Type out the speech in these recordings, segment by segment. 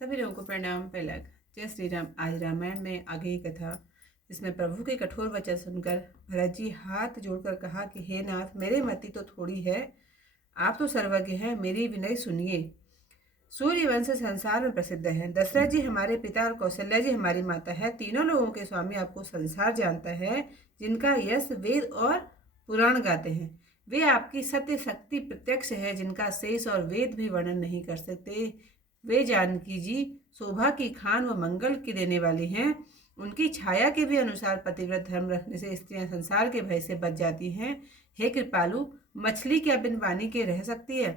सभी लोगों को प्रणाम पलक। जय श्री राम। आज रामायण में आगे की कथा, जिसमें प्रभु के कठोर वचन सुनकर भरत जी हाथ जोड़कर कहा कि हे नाथ, मेरे मति तो थोड़ी है, आप तो सर्वज्ञ हैं, मेरी विनय सुनिए। सूर्यवंश संसार में प्रसिद्ध है। दशरथ जी हमारे पिता और कौशल्या जी हमारी माता है। तीनों लोगों के स्वामी आपको संसार जानता है, जिनका यश वेद और पुराण गाते हैं। वे आपकी सत्य शक्ति प्रत्यक्ष है, जिनका शेष और वेद भी वर्णन नहीं कर सकते। वे जानकी जी शोभा की खान व मंगल की देने वाली हैं। उनकी छाया के भी अनुसार पतिव्रत धर्म रखने से स्त्रियां संसार के भय से बच जाती हैं। हे कृपालु, मछली क्या बिन पानी के रह सकती है?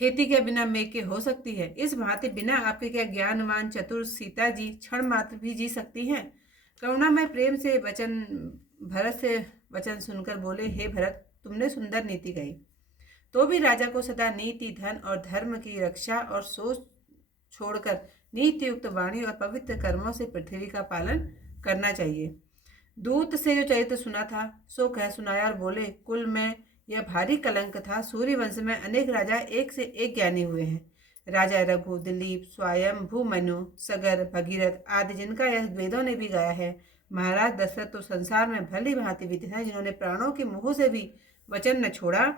खेती के बिना मेघ के हो सकती है? इस भांति बिना आपके क्या ज्ञानवान चतुर सीता जी क्षण मात्र भी जी सकती हैं? करुणा में प्रेम से भरत से वचन सुनकर बोले, हे भरत, तुमने सुंदर नीति कही, तो भी राजा को सदा नीति, धन और धर्म की रक्षा और सोच छोड़कर नीति युक्त वाणी और पवित्र कर्मों से पृथ्वी का पालन करना चाहिए। दूत से जो चरित्र सुना था सो कह सुनाया और बोले, कुल में यह भारी कलंक था। सूर्यवंश में अनेक राजा एक से एक ज्ञानी हुए हैं। राजा रघु, दिलीप, स्वयं भूमनु, सगर, भगीरथ आदि, जिनका यह वेदों ने भी गाया है। महाराज दशरथ तो संसार में भली भांति विदित हैं, जिन्होंने प्राणों के मोह से भी वचन न छोड़ा।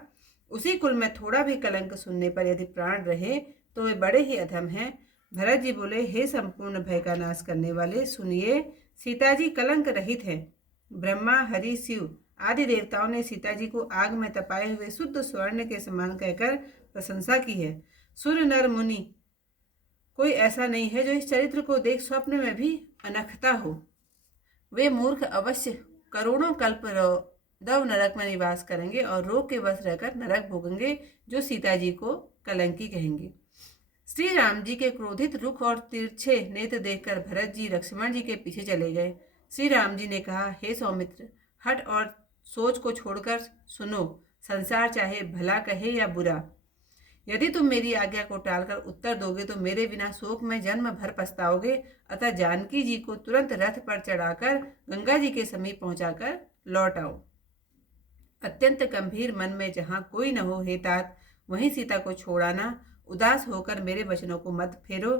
उसी कुल में थोड़ा भी कलंक सुनने पर यदि प्राण रहे तो वे बड़े ही अधम हैं। भरत जी बोले, हे संपूर्ण भय का नाश करने वाले, सुनिए, सीता जी कलंक रहित हैं। ब्रह्मा, हरि, शिव आदि देवताओं ने सीता जी को आग में तपाए हुए शुद्ध स्वर्ण के समान कहकर प्रशंसा की है। सूर्य, नर, मुनि कोई ऐसा नहीं है जो इस चरित्र को देख स्वप्न में भी अनखता हो। वे मूर्ख अवश्य करोड़ों कल्प दव नरक में निवास करेंगे और रोग के वश रहकर नरक भोगेंगे, जो सीता जी को कलंकी कहेंगे। श्री राम जी के क्रोधित रुख और तिरछे नेत्र देखकर भरत जी लक्ष्मण जी के पीछे चले गए। श्री राम जी ने कहा, हे सौमित्र, हट और सोच को छोड़कर सुनो। संसार चाहे भला कहे या बुरा, यदि तुम मेरी आज्ञा को टालकर उत्तर दोगे तो मेरे बिना शोक में जन्म भर पछताओगे। अतः जानकी जी को तुरंत रथ पर चढ़ाकर गंगा जी के समीप पहुंचाकर लौट आओ। अत्यंत गंभीर मन में जहां कोई न हो, हे तात, वहीं सीता को छोड़ाना। उदास होकर मेरे वचनों को मत फेरो।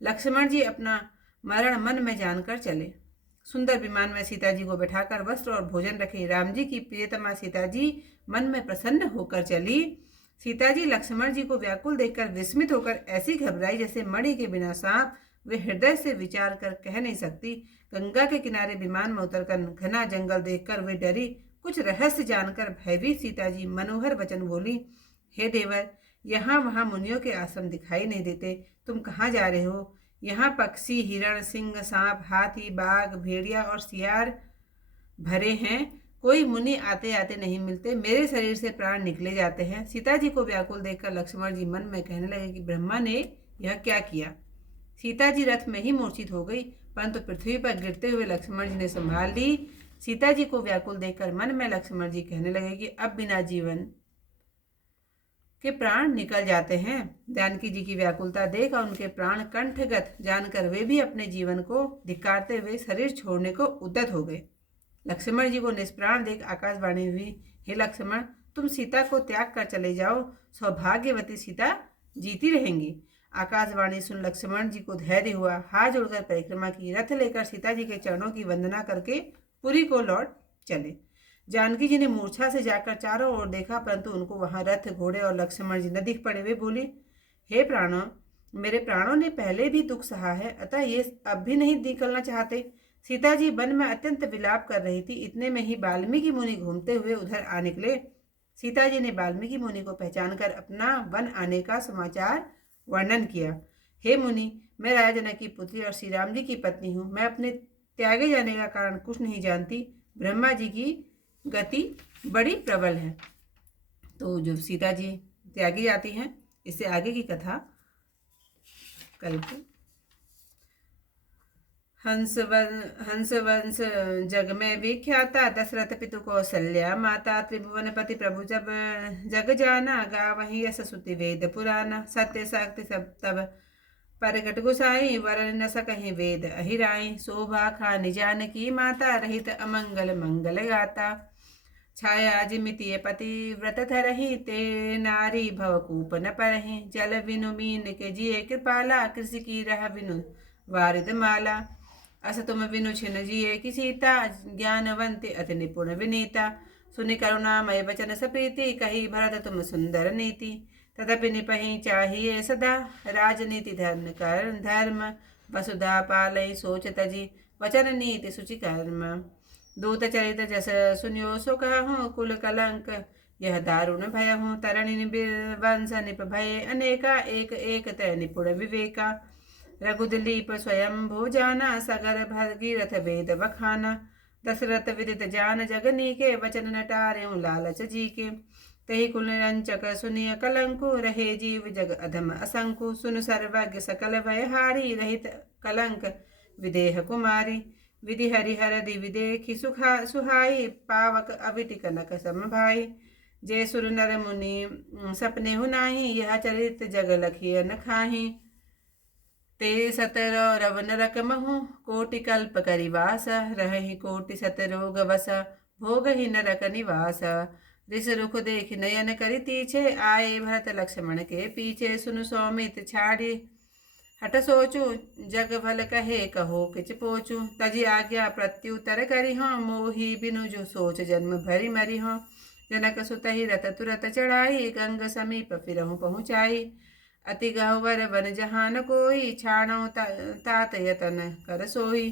लक्ष्मण जी अपना मरण मन में जानकर चले। सुंदर विमान में सीता जी को बैठाकर वस्त्र और भोजन रखे। राम जी की प्रियतमा सीता जी मन में प्रसन्न होकर चली। सीता जी लक्ष्मण जी को व्याकुल देखकर विस्मित होकर ऐसी घबराई जैसे मणि के बिना सांप। वे हृदय से विचार कर कह नहीं सकती। गंगा के किनारे विमान में उतरकर घना जंगल देखकर वे डरी। कुछ रहस्य जानकर भयभीत सीता जी मनोहर वचन बोली, हे देवर, यहाँ वहाँ मुनियों के आश्रम दिखाई नहीं देते, तुम कहाँ जा रहे हो? यहाँ पक्षी, हिरण, सिंह, सांप, हाथी, बाघ, भेड़िया और सियार भरे हैं। कोई मुनि आते आते नहीं मिलते। मेरे शरीर से प्राण निकले जाते हैं। सीता जी को व्याकुल देखकर लक्ष्मण जी मन में कहने लगे कि ब्रह्मा ने यह क्या किया। सीता जी रथ में ही मूर्छित हो गई, परंतु पृथ्वी पर गिरते हुए लक्ष्मण जी ने संभाल ली। सीता जी को व्याकुल देखकर मन में लक्ष्मण जी कहने लगे कि अब बिना जीवन के प्राण निकल जाते हैं। जानकी जी की व्याकुलता देख और उनके प्राण कंठगत जानकर वे भी अपने जीवन को धिक्कारते हुए शरीर छोड़ने को उद्यत हो गए। लक्ष्मण जी को निष्प्राण देख आकाशवाणी हुई, हे लक्ष्मण, तुम सीता को त्याग कर चले जाओ, सौभाग्यवती सीता जीती रहेंगी। आकाशवाणी सुन लक्ष्मण जी को धैर्य हुआ। हाथ जोड़कर परिक्रमा की। रथ लेकर सीता जी के चरणों की वंदना करके पुरी को लौट चले। जानकी जी ने मूर्छा से जाकर चारों ओर देखा, परंतु उनको वहां रथ, घोड़े और लक्ष्मण जी न दिख पड़े। वे बोले, हे प्राणों, मेरे प्राणों ने पहले भी दुख सहा है, अतः ये अब भी नहीं निकलना चाहते। सीता जी वन में अत्यंत विलाप कर रही थी। इतने में ही वाल्मीकि मुनि घूमते हुए उधर आ निकले। सीता जी ने वाल्मीकि मुनि को पहचान कर अपना वन आने का समाचार वर्णन किया। हे मुनि, मैं राजा जनक की पुत्री और श्री राम जी की पत्नी हूँ। मैं अपने त्यागे जाने का कारण कुछ नहीं जानती। ब्रह्मा जी की गति बड़ी प्रबल है। तो जो सीता जी त्यागी जाती हैं, इससे आगे की कथा कल को। हंसवंश जग में विख्याता, दशरथ पितु कौशल्या माता, त्रिभुवनपति प्रभु जब जग जाना, गावहीं यश श्रुति वेद पुराना। सत्य शक्ति सब तब परगट गुसाई, वरन न सकहीं वेद अहिराई। शोभा खानि जानकी माता, रहित अमंगल मंगल गाता। छाया जिमितीय पतिव्रत धरहि ते नारी भवकूप न परहि जल बिनु मीन के जिए कृपाला कृषि की रह बिनु वारिद माला अस तुम बिनु छिन जिए की सीता ज्ञानवंत अति निपुण विनीता सुनि करुणामय बचन सप्रीति कही भरत तुम सुंदर नीति तदपि निपहि चाहिए सदा राजनीति धर्म कर धर्म वसुधा पालय सोच तजी वचन नीति सुचि कर्म दूत चरित जस सुनियो सो कहूँ कुल कलंक यह दारुण भय हूँ तरणि वंश निप भय अनेका एक एक तय निपुण विवेका रघुदलीप स्वयं भो जाना सगर भगीरथ वेद बखाना दशरथ विदित जान जगनी के वचन नटार्यों लालच जी के तही कुल रंचक सुनिय कलंकु रहे जीव जग अधम असंकु सुन सर्वज्ञ सकल भयहारी रहित कलंक विदेह कुमारी विधि हरिहर दिवि देखी सुहाई पावक अविटि कनक समभाई जय सुर नर मुनि सपने हुनाही यह चरित जग लखिय न खाही ते सतरो रव नरक महु कोटि कल्प करिवास रहि कोटि सत रोग वस भोग ही नरक निवास रिस रुख देख नयन करि तीछे आए भरत लक्ष्मण के पीछे सुनु सौमित छाड़ी हट सोचू जग भल कहे कहो किच पोचू तजी आज्ञा प्रत्युत्तर करी हो मोही बिनु जो सोच जन्म भरी मरी हो जनक सुतहि रत तुरत चढ़ाई गंग समीप फिरहु पहुँचाई अति गहवर बन जहान कोई छाणो तात यतन कर सोई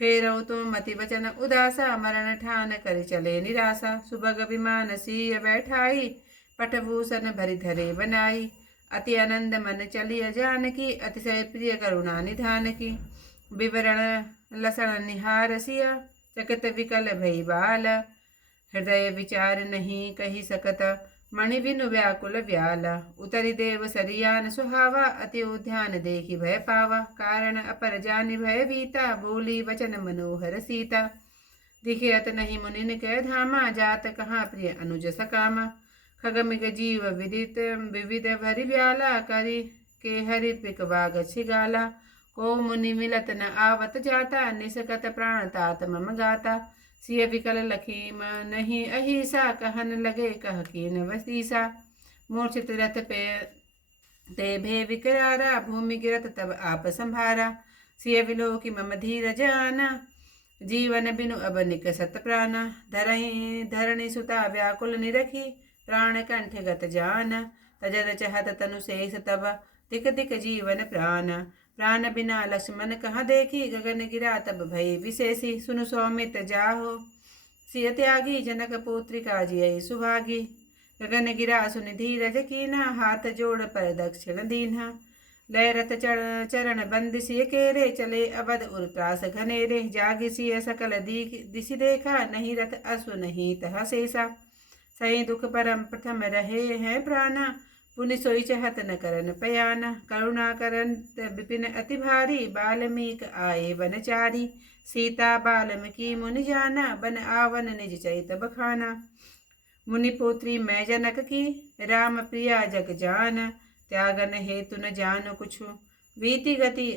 फेरऊ तो मति वचन उदासा मरण ठान कर चले निराशा सुबग विमान सीय बैठाई पटभूषण भरि धरे बनाई अति आनंद मन चलिय जानकी अतिशय प्रिय करुणा निधान की विवरण लसण निहार सिया चकत विकल भई बाल हृदय विचार नहीं कही सकत मणि बिनु व्याकुल व्याला उतरि देव सरियान सुहावा अति उद्यान देखी भय पावा कारण अपर जानि भय बीता बोली वचन मनोहर सीता दिखियत नहीं मुनिन कह धामा जात कहाँ प्रिय अनुज सकामा खगमिग जीव विदित विविध भरि व्याला करि के हरि पिक बाग छिगाला को मुनि मिलत न आवत जाता निसकत प्राण तात मम गाता सिय विकल लखीम नहीं अहिसा कहन लगे कह कीन वसीसा मूर्छित रथ पे ते भे विकरारा भूमि गिरत तब आप संभारा सिय विलो की मम धीर जाना जीवन बिनु अब निकसत प्राणा धरणी सुता व्याकुल निरखी प्राण कंठ गत जान तजद चहत तनु शेष तब तिक तिक जीवन प्राण बिना लक्ष्मण कहाँ देखी गगन गिरा तब भई विशेषी सुनु सौमित जाहो सिय त्यागी जनक पुत्रिका जिय सुभागी गगन गिरा सुनि धीरज कीना हाथ जोड़ पर दक्षिण दीन्हा लय रथ चरण बंद सिय केरे चले अवध उर्त्रास घनेरे जागी सिय सकल दिशि देखा नहीं रथ असु नहीं तह शेषा सही दुख परम प्रथम रहे हैं प्राणा पुनि सोई चहत न करन पयाना करुणा करन विपिन अति भारी बाल्मीक आए वनचारी सीता बाल्मीकि मुनि जाना बन आवन निज चरित बखाना मुनि पुत्री मैं जनक की राम प्रिया जग जान त्यागन हेतु न जान कुछु विधि गति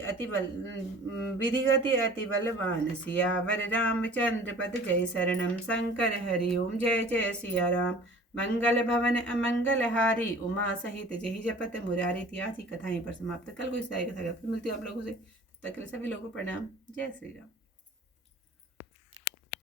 अति बलवान सियावर रामचंद्र पद जय शरणम शंकर हरिओम जय जय सिया राम मंगल भवन अमंगल हारी उमा सहित जय जपत मुरारी। इतिहास की कथाएं पर समाप्त। कल को इस तरह की कथा फिर मिलती है आप लोगों से। तब तक के लिए सभी लोगों को प्रणाम। जय श्री राम।